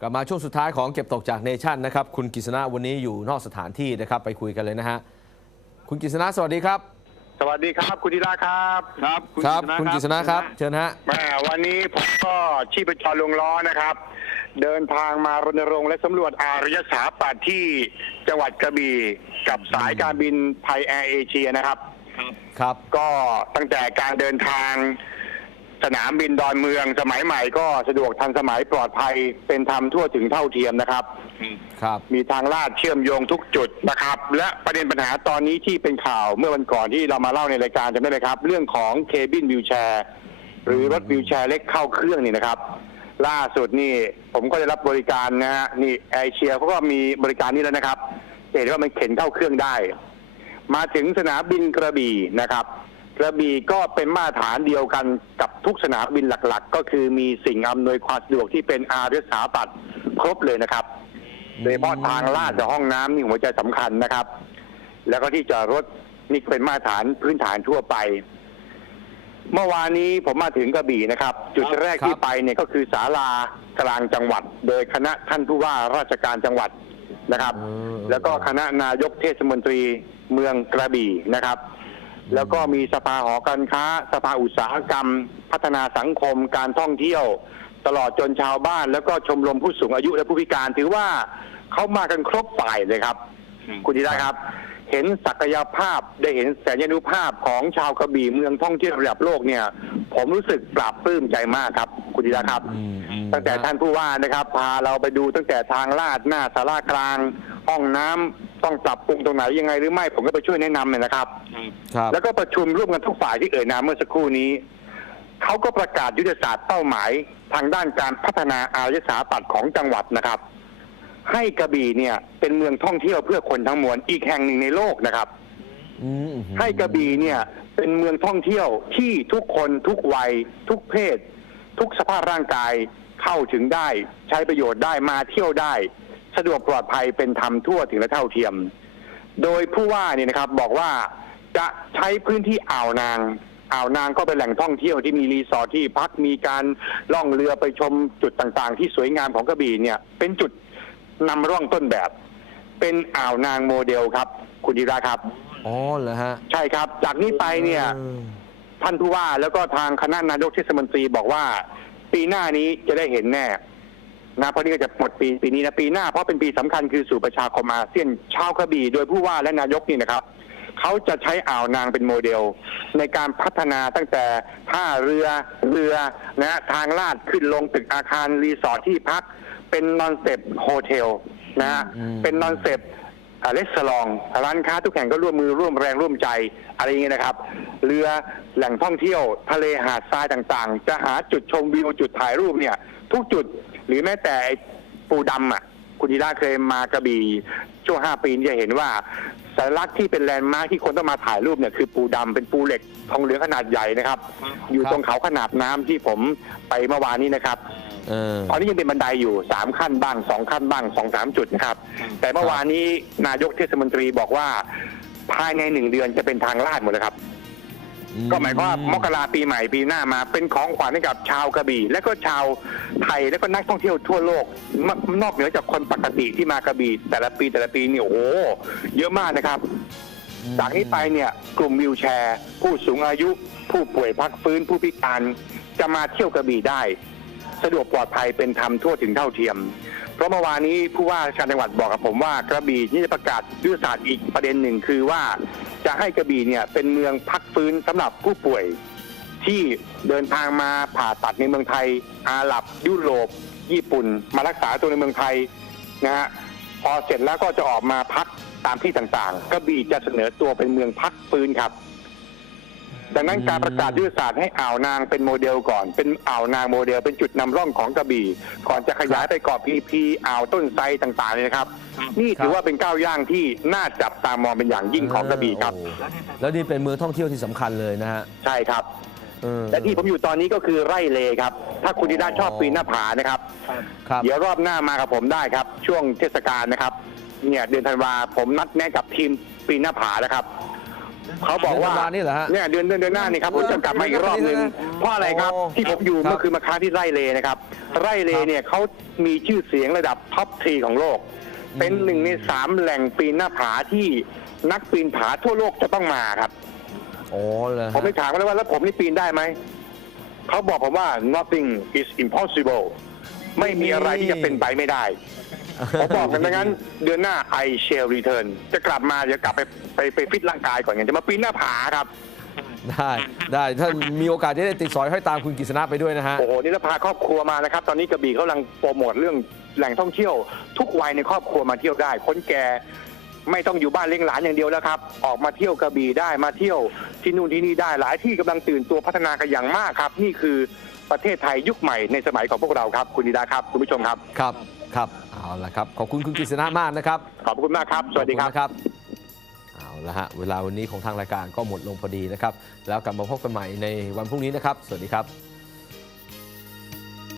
กลับมาช่วงสุดท้ายของเก็บตกจากเนชั่นนะครับ คุณกฤษณะวันนี้อยู่นอกสถานที่นะครับ ไปคุยกันเลยนะฮะ คุณกฤษณะสวัสดีครับ สวัสดีครับ คุณธีระครับครับครับ คุณกฤษณะครับ เชิญฮะแหมวันนี้ผมก็ชีพจรลงล้อนะครับ เดินทางมารณรงค์และสำรวจอารยสถาปัตย์ที่จังหวัดกระบี่กับสายการบินไทยแอร์เอเชียนะครับ ครับ ก็ตั้งแต่การเดินทาง สนามบินดอนเมืองสมัยใหม่ก็สะดวกทันสมัยปลอดภัยเป็นธรรมทั่วถึงเท่าเทียมนะครับ ครับ มีทางลาดเชื่อมโยงทุกจุดนะครับ และประเด็นปัญหาตอนนี้ที่เป็นข่าวเมื่อวันก่อนที่เรามาเล่าในรายการจำได้ไหมครับ เรื่องของเคบินวิวแชร์ หรือรถวิวแชร์เล็กเข้าเครื่องนี่นะครับ ล่าสุดนี่ผมก็ได้รับบริการนะฮะนี่แอร์เอเชียเขาก็มีบริการนี้แล้วนะครับเห็นว่ามันเข็นเข้าเครื่องได้ มาถึงสนามบินกระบี่นะครับ กระบี่ก็เป็นมาตรฐานเดียวกันกับทุกสนามบินหลักๆ ก็คือมีสิ่งอำนวยความสะดวกที่เป็นอารยสถาปัตย์ครบเลยนะครับ โดยเฉพาะทางลาดกับห้องน้ำนี่หัวใจสำคัญนะครับ แล้วก็ที่จอดรถนี่เป็นมาตรฐานพื้นฐานทั่วไป เมื่อวานนี้ผมมาถึงกระบี่นะครับ จุดแรกครับที่ไปเนี่ยก็คือศาลากลางจังหวัด โดยคณะท่านผู้ว่าราชการจังหวัดนะครับเออแล้วก็คณะนายกเทศมนตรีเมืองกระบี่นะครับ แล้วก็มีสภาหอการค้า สภาอุตสาหกรรม พัฒนาสังคม การท่องเที่ยว ตลอดจนชาวบ้าน แล้วก็ชมรมผู้สูงอายุและผู้พิการ ถือว่าเขามากันครบฝ่ายเลยครับ คุณธีระครับ เห็นศักยภาพได้เห็นแสนยานุภาพของชาวกระบี่เมืองท่องเที่ยวระดับโลกเนี่ย ผมรู้สึกปราบปลื้มใจมากครับ คุณธีระครับอืมอืมตั้งแต่ท่านผู้ว่านะครับ พาเราไปดูตั้งแต่ทางลาดหน้าสารากลาง ห้องน้ำ ต้องปรับปรุงตรงไหนยังไงหรือไม่ผมก็ไปช่วยแนะนำเนี่ยนะครับ ครับแล้วก็ประชุมร่วมกันทุกฝ่ายที่เอ่ยนามเมื่อสักครู่นี้ เขาก็ประกาศยุทธศาสตร์เป้าหมายทางด้านการพัฒนาอารยสถาปัตย์ของจังหวัดนะครับ ให้กระบี่เนี่ยเป็นเมืองท่องเที่ยวเพื่อคนทั้งมวลอีกแห่งหนึ่งในโลกนะครับ อืมอืมให้กระบี่เนี่ยเป็นเมืองท่องเที่ยวที่ทุกคนทุกวัย ทุกเพศ ทุกสภาพร่างกายเข้าถึงได้ ใช้ประโยชน์ได้มาเที่ยวได้ สะดวกปลอดภัยเป็นธรรมทั่วถึงและเท่าเทียม โดยผู้ว่าเนี่ยนะครับบอกว่าจะใช้พื้นที่อ่าวนางอ่าวนางก็เป็นแหล่งท่องเที่ยวที่มีรีสอร์ทที่พักมีการล่องเรือไปชมจุดต่างๆ ที่สวยงามของกระบี่เนี่ย เป็นจุดนำร่องต้นแบบ เป็นอ่าวนางโมเดลครับ คุณดีราครับ อ๋อเหรอฮะ ใช่ครับ จากนี้ไปเนี่ยออท่านผู้ว่าแล้วก็ทางคณะนายกเทศมนตรีบอกว่า ปีหน้านี้จะได้เห็นแน่ นะเพราะนี่ก็จะหมดปีปีนี้นะปีหน้าเพราะเป็นปีสำคัญคือสู่ประชาคมอาเซียนชาวกระบี่โดยผู้ว่าและนายกนี่นะครับเขาจะใช้อ่าวนางเป็นโมเดล ในการพัฒนาตั้งแต่ท่าเรือเรือนะทางลาดขึ้นลงตึกอาคารรีสอร์ทที่พัก เป็นนอนเซ็ปโฮเทลนะฮะอืมเป็นนอนเซ็ปอเลสลอง ร้านค้าทุกแห่งก็ร่วมมือร่วมแรงร่วมใจอะไรอย่างเงี้ยนะครับ เรือแหล่งท่องเที่ยว ทะเลหาดทรายต่างๆ จะหาจุดชมวิวจุดถ่ายรูปเนี่ย ทุกจุด หรือแม้แต่ไอ้ปูดำอะ คุณดีราเคยมากระบี่ช่วงห้าปีนี้จะเห็นว่าสัญลักษณ์ที่เป็นแลนด์มาร์คที่คนต้องมาถ่ายรูปเนี่ยคือปูดำเป็นปูเหล็กทองเหลืองขนาดใหญ่นะครับ อยู่ตรงเขาขนาดน้ำที่ผมไปเมื่อวานนี้นะครับเออตอนนี้ยังเป็นบันไดอยู่สามขั้นบ้างสองขั้นบ้างสองสามจุดนะครับ แต่เมื่อวานนี้นายกเทศมนตรีบอกว่าภายในหนึ่งเดือนจะเป็นทางลาดหมดเลยครับ ก็หมายความว่ามกราปีใหม่ปีหน้ามาเป็นของขวัญให้กับชาวกระบี่ และก็ชาวไทยและก็นักท่องเที่ยวทั่วโลกนอกเหนือจากคนปกติที่มากระบี่ แต่ละปีแต่ละปีเนี่ยโอ้เยอะมากนะครับ จากนี้ไปเนี่ยกลุ่มวิวแชร์ ผู้สูงอายุ ผู้ป่วยพักฟื้นผู้พิการจะมาเที่ยวกระบี่ได้ สะดวกปลอดภัยเป็นธรรมทั่วถึงเท่าเทียม เพราะเมื่อวานนี้ผู้ว่าชการจังหวัดบอกกับผมว่ากระบี่นี่จะประกาศยุทธศาสตร์อีกประเด็นหนึ่งคือว่าจะให้กระบี่เนี่ยเป็นเมืองพักฟื้นสำหรับผู้ป่วย ที่เดินทางมาผ่าตัดในเมืองไทย อาหรับยุโรป ญี่ปุ่น มารักษาตัวในเมืองไทยนะฮะพอเสร็จแล้วก็จะออกมาพักตามที่ต่างๆ กระบี่จะเสนอตัวเป็นเมืองพักฟื้นครับ ดังนั้นการประกาศยุทธศาสตร์ให้อ่าวนางเป็นโมเดลก่อน เป็นอ่าวนางโมเดลเป็นจุดนำร่องของกระบี่ ก่อนจะขยายไปเกาะพีพีอ่าวต้นไทรต่างๆเลยนะครับ นี่ถือว่าเป็นก้าวย่างที่น่าจับตามองเป็นอย่างยิ่งของกระบี่ครับโอ้แล้วนี่เป็นเมืองท่องเที่ยวที่สำคัญเลยนะฮะใช่ครับเออและที่ผมอยู่ตอนนี้ก็คือไร่เลครับ ถ้าคุณดีด้าชอบปีนหน้าผานะครับครับเดี๋ยวรอบหน้ามากับผมได้ครับ ช่วงเทศกาลนะครับ เนี่ยเดือนธันวาผมนัดแนะกับทีมปีนหน้าผาแล้วครับ เขาบอกว่าเดือนธันวานี่เหรอฮะเนี่ยเดือนเดือนเดือนหน้านี่ครับผมจะกลับมาอีกรอบนึงเพราะอะไรครับโอ้ที่ผมอยู่ครับเมื่อคืนมาค้างที่ไร่เลนะครับ ไร่เลเนี่ยเขามีชื่อเสียงระดับท็อปทรีของโลก เป็นหนึ่งในสามแหล่งปีนหน้าผาที่นักปีนผาทั่วโลกจะต้องมาครับ โอ้เลย ผมไปถามเขาแล้วว่าแล้วผมนี่ปีนได้ไหม เขาบอกผมว่า nothing is impossible ไม่มีอะไรที่จะเป็นไปไม่ได้ ผมบอกกันดังนั้นเดือนหน้า I shall return จะกลับมาเดี๋ยวกลับไปไปไปฟิตร่างกายก่อนไงจะมาปีนหน้าผาครับ ได้ได้ถ้ามีโอกาสจะได้ติดสอยห้อยตามคุณกฤษณะไปด้วยนะฮะ โอ้โหนี่เราพาครอบครัวมานะครับ ตอนนี้กระบี่เขากำลังโปรโมทเรื่องแหล่งท่องเที่ยว ทุกวัยในครอบครัวมาเที่ยวได้ คนแก่ไม่ต้องอยู่บ้านเลี้ยงหลานอย่างเดียวแล้วครับ ออกมาเที่ยวกระบี่ได้มาเที่ยวที่นู่นที่นี่ได้หลายที่กำลังตื่นตัวพัฒนากันอย่างมากครับ นี่คือประเทศไทยยุคใหม่ในสมัยของพวกเราครับ คุณดีดาครับคุณผู้ชมครับ ครับ ครับ เอาละครับ ขอบคุณคุณกฤษณะมากนะครับ ขอบคุณมากครับ สวัสดีครับขอณนะครับ เอาละฮะ เวลาวันนี้ของทางรายการก็หมดลงพอดีนะครับ แล้วกลับมาพบกันใหม่ในวันพรุ่งนี้นะครับ สวัสดีครับ